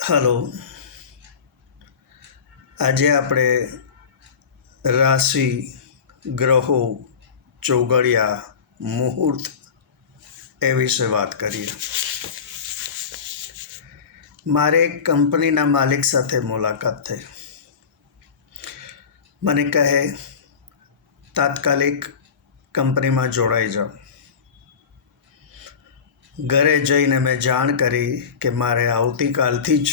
Hello. આજે આપણે રાશિ, ગ્રહો, ચોઘડિયા, મુહૂર્ત એ વિશે વાત કરીએ. મારે એક કંપનીના માલિક સાથે મુલાકાત થઈ. મને કહે, તાત્કાલિક કંપનીમાં જોડાઈ જાઓ. ઘરે જઈને મેં જાણ કરી કે મારે આવતીકાલથી જ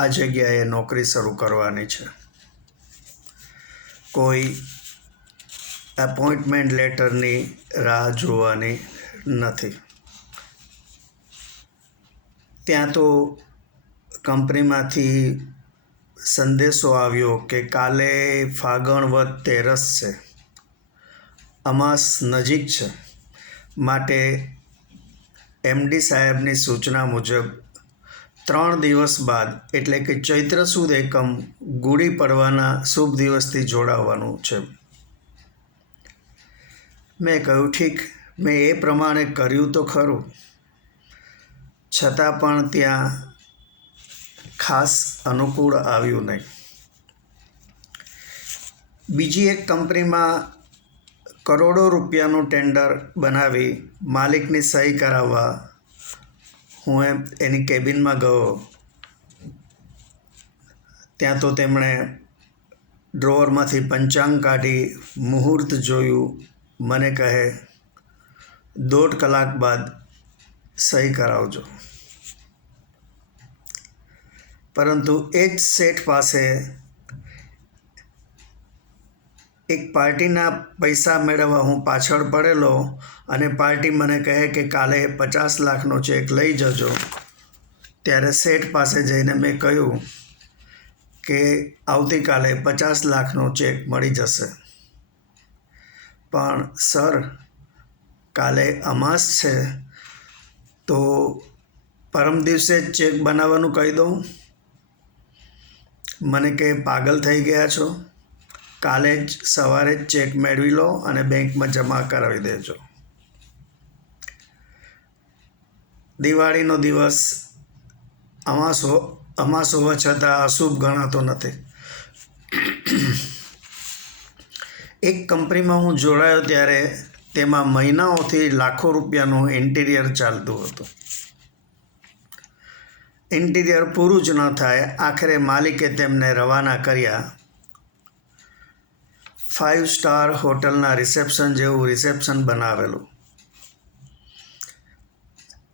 આ જગ્યાએ નોકરી શરૂ કરવાની છે. કોઈ એપોઇન્ટમેન્ટ લેટરની રાહ જોવાની નથી. ત્યાં તો કંપનીમાંથી સંદેશો આવ્યો કે કાલે ફાગણ વદ તેરસ છે, અમાસ નજીક છે, માટે MD સાહેબની સૂચના મુજબ 3 દિવસ બાદ એટલે કે ચૈત્ર સુદ એકમ ગુડી પડવાના શુભ દિવસથી જોડાવાનું છે. મેં કહ્યું ઠીક. મેં એ પ્રમાણે કર્યું તો ખરું, છતાં પણ ત્યાં ખાસ અનુકૂળ આવ્યું નહીં. બીજી એક કંપનીમાં કરોડો રૂપિયાનું ટેન્ડર બનાવી માલિકની સહી કરાવવા હું એની કેબિનમાં ગયો. ત્યાં તો તેમણે ડ્રોવરમાંથી પંચાંગ કાઢી મુહૂર્ત જોયું. મને કહે, 1.5 કલાક બાદ સહી કરાવજો. પરંતુ એ જ શેઠ પાસે એક પાર્ટીના પૈસા મેળવવા હું પાછળ પડેલો અને પાર્ટી મને કહે કે કાલે 50 લાખનો ચેક લઈ જજો. ત્યારે શેઠ પાસે જઈને મેં કહ્યું કે આવતીકાલે 50 લાખનો ચેક મળી જશે. પણ સર, કાલે અમાસ છે, તો પરમ દિવસે જ ચેક બનાવવાનું કહી દઉં. મને કે પાગલ થઈ ગયા છો, કાલે જ સવારે જ ચેક મેળવી લો અને બેંકમાં જમા કરાવી દેજો. દિવાળીનો દિવસ અમાસ હોવા છતાં અશુભ ગણાતો નથી. એક કંપનીમાં હું જોડાયો ત્યારે તેમાં મહિનાઓથી લાખો રૂપિયાનું ઇન્ટિરિયર ચાલતું હતું. ઇન્ટિરિયર પૂરું જ ન થાય, આખરે માલિકે તેમને રવાના કર્યા. 5 સ્ટાર હોટલના રિસેપ્શન જેવું રિસેપ્શન બનાવેલું.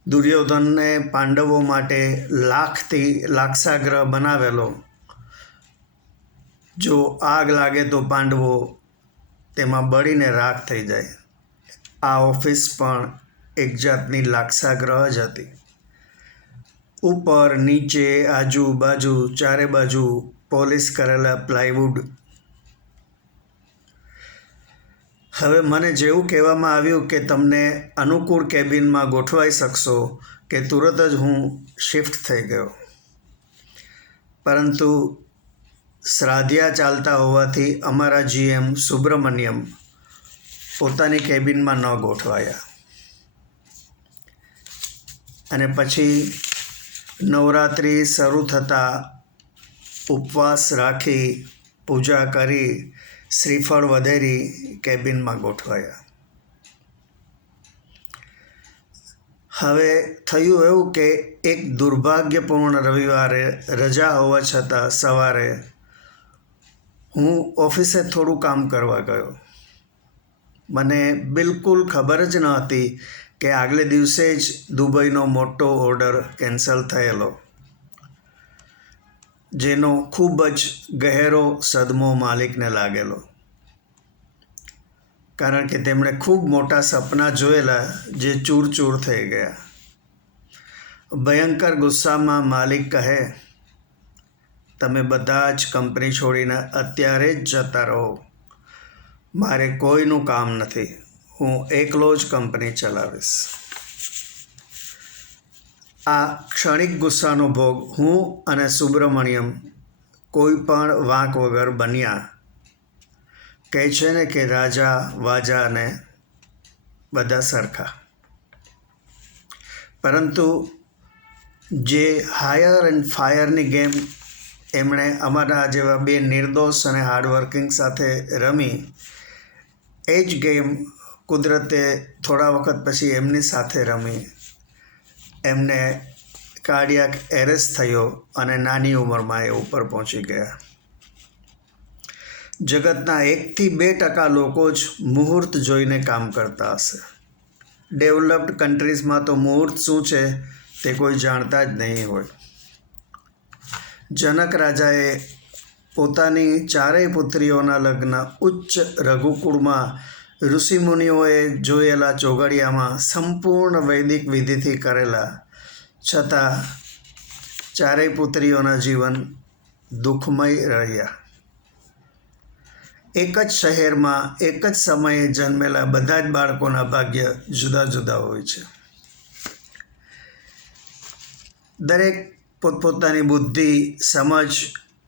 દુર્યોધનને પાંડવો માટે લાખથી લાક્ષાગ્રહ બનાવેલો. જો આગ લાગે તો પાંડવો તેમાં બળીને રાખ થઈ જાય. આ ઓફિસ પણ એક જાતની લાક્ષાગ્રહ જ હતી. ઉપર નીચે આજુબાજુ ચારે બાજુ પોલિશ કરેલા પ્લાયવુડ. હવે મને જેવું કહેવામાં આવ્યું કે તમને અનુકૂળ કેબિનમાં ગોઠવાઈ શકશો કે તુરત જ હું શિફ્ટ થઈ ગયો. પરંતુ શ્રાદ્ધિયા ચાલતા હોવાથી અમારા GM સુબ્રમણ્યમ પોતાની કેબિનમાં ન ગોઠવાયા. અને પછી નવરાત્રિ શરૂ થતાં ઉપવાસ રાખી, પૂજા કરી, શ્રીફળ વધેરી કેબિનમાં ગોઠવાયા. હવે થયું એવું કે એક દુર્ભાગ્યપૂર્ણ રવિવારે રજા હોવા છતાં સવારે હું ઓફિસે થોડું કામ કરવા ગયો. મને બિલકુલ ખબર જ ન હતી કે આગલે દિવસે જ દુબઈનો મોટો ઓર્ડર કેન્સલ થયેલો, જેનો ખૂબ જ ગહેરો સદમો માલિકને લાગેલો. કારણ કે તેમણે ખૂબ મોટા સપના જોયેલા જે ચૂરચૂર થઈ ગયા. ભયંકર ગુસ્સામાં માલિક કહે, તમે બધા જ કંપની છોડીને અત્યારે જ જતા રહો. મારે કોઈનું કામ નથી, હું એકલો જ કંપની ચલાવીશ. આ ક્ષણિક ગુસ્સાનો ભોગ હું અને સુબ્રમણ્યમ કોઈ પણ વાંક વગર બન્યા. કહે છે ને કે રાજા વાજા ને બધા સરખા. પરંતુ જે હાયર એન્ડ ફાયરની ગેમ એમણે અમારા જેવા બે નિર્દોષ અને હાર્ડવર્કિંગ સાથે રમી, એ જ ગેમ કુદરતે થોડા વખત પછી એમની સાથે રમી. એમને કાર્ડિયાક એરેસ્ટ થયો અને નાની ઉંમરમાં એ ઉપર પહોંચી ગયા. જગતના 1-2% લોકો જ મુહૂર્ત જોઈને કામ કરતા હશે. ડેવલપ્ડ કન્ટ્રીઝમાં તો મુહૂર્ત શું છે તે કોઈ જાણતા જ નહીં હોય. જનક રાજાએ પોતાની 4 પુત્રીઓના લગ્ન ઉચ્ચ રઘુકુળમાં ઋષિમુનિઓએ જોયેલા ચોઘડિયામાં સંપૂર્ણ વૈદિક વિધિથી કરેલા, છતાં 4 પુત્રીઓના જીવન દુઃખમય રહ્યા. એક જ શહેરમાં એક જ સમયે જન્મેલા બધા જ બાળકોના ભાગ્ય જુદા જુદા હોય છે. દરેક પોતપોતાની બુદ્ધિ, સમજ,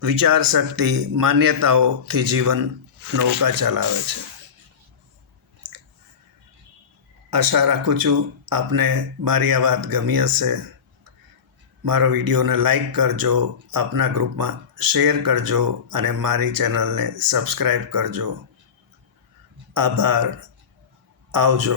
વિચારશક્તિ, માન્યતાઓથી જીવન નૌકા ચલાવે છે. આશા રાખું છું આપને મારી આ વાત ગમી હશે. મારો વિડીયોને લાઈક કરજો, આપના ગ્રુપમાં શેર કરજો અને મારી ચેનલને સબસ્ક્રાઈબ કરજો. આભાર. આવજો.